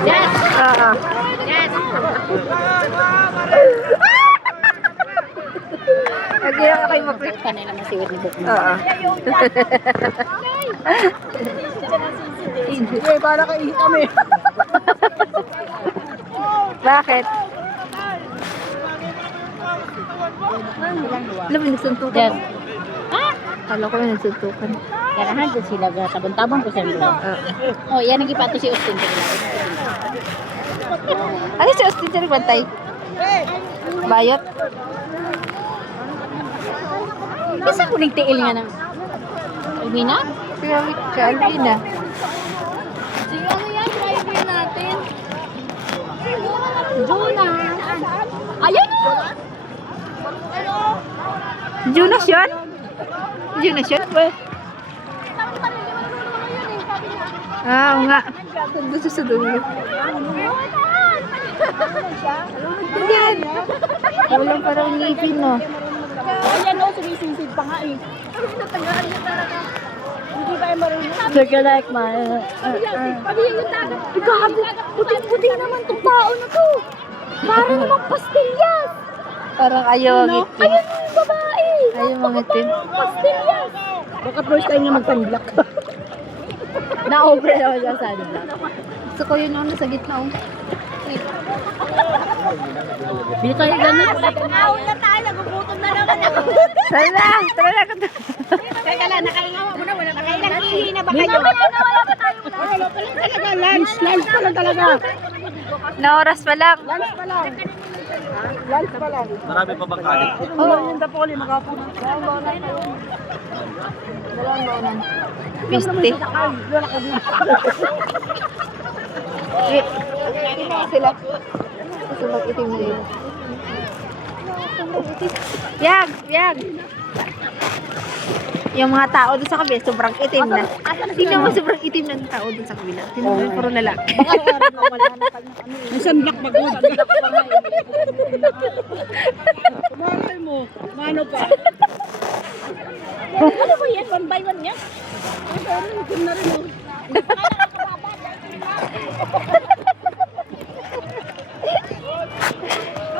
Yes! Oo. Yes! Lagi ako kayo mag-click. Panay naman si Whitney Book. Oo. Sige, para kay kami. Bakit? Alam mo, nagsuntukan. Yes. Kala ko yung nagsuntukan. Kanahan din sila. Tabang-tabang ko sa mga. Oh, yan ang ipato si Austin. Ano si Austin siya nagbantay? Bayot? Isa ko nagtiil nga ng... Alvina? Grabe ka, Alvina. Sige, ano yan? Driver natin. Jonah. Ayun o! Jonas yun? Jonas yun? Ah, oo nga. Doon sa dulo. Yan. Walang parang ngipin, no? Ayan o, sumisisid pa nga eh. Hindi ba yung marunong? Sige, like my... Gago, puting-puti naman tong tao na to. Para naman pastillas. Parang ayaw ang ngipin. Ayun yung babae. Ayaw ang ngipin. Pastillas. Baka first time niya mag-sunblock. Na-over naman siya sa ano. Gusto ko yun yung nasa gitna, oh. Bili tayo ganun. Nakahawin na tayo, nagugutom na naman ako. Tara na! Tara na! Teka lang, nakahinga mo na, wala nakailang ihi na ba kayo? Wala pa tayo. Wala pa lang talaga, lunch pa lang talaga. Na oras pa lang. Lunch pa lang. Lunch pa lang. Marami pa bang kanin? Oo, yung dapoli, magapunan. Piste. Sila. Kasi mag-itim na yun. Yag! Yag! Yung mga tao doon sa kabila, sobrang itim na. Tingnan mo, sobrang itim na ng tao doon sa kabila. Tingnan mo, puro lalaki. May sunblock ba ko? Sunblock pa nga eh. Kumakay mo, mano pa. Ano ba yan? One by one yan? Ano, itim na rin oh.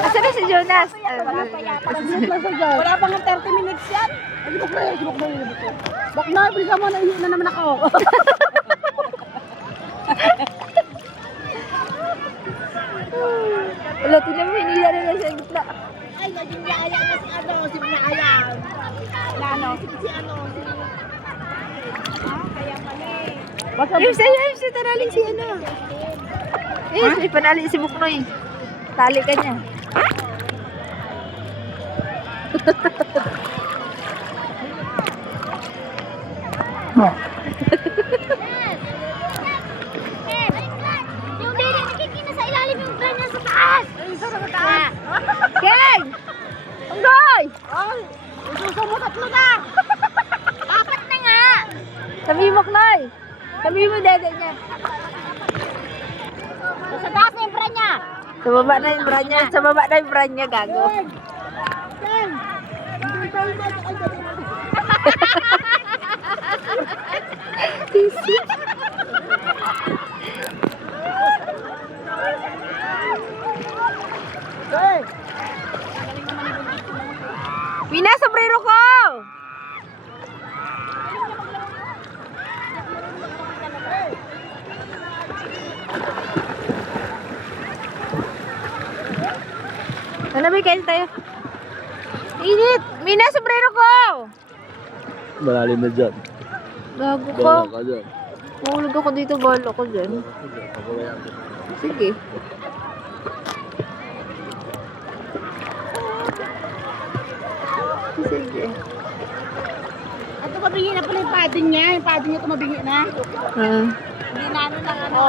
Asan na si Jonas? Wala pang 30 minutes yan. Sibok na yun. Bak na, bisa mo, naihi na naman ako. Wala, tingnan mo, hinila na lang sa gitna. Ay, naging yaya na si ano, si Binaya. Ano? Si ano, si... Kaya pala eh. Yung si taraling si ano. May panali si Buknoy. Tali ka niya. Yung baby, nakikita sa ilalim yung brand niya sa taas. Ay, isa na taas. Gang! Unggoy! Ay, isusumot mo na. Apat na nga. Sabi mo, Knoy. Sabi mo, dede niya. Sa taas na yung brand niya. Sa baba na yung brand niya. Sa baba na yung brand niya, gago. Ten. Hindi tayo ba? Ay, dali. Sisi. Hey! Mina, sombrero ko! Ano ba kain tayo? Init! Mina, sombrero ko! Malalim na dyan. Gago Bala ko. ka dyan. Mahulog ako dito, balo ko dyan. Sige. Sige. At tumabingi na pala yung padding niya. Yung padding niya tumabingi na. Ah. Hindi na ano lang ano.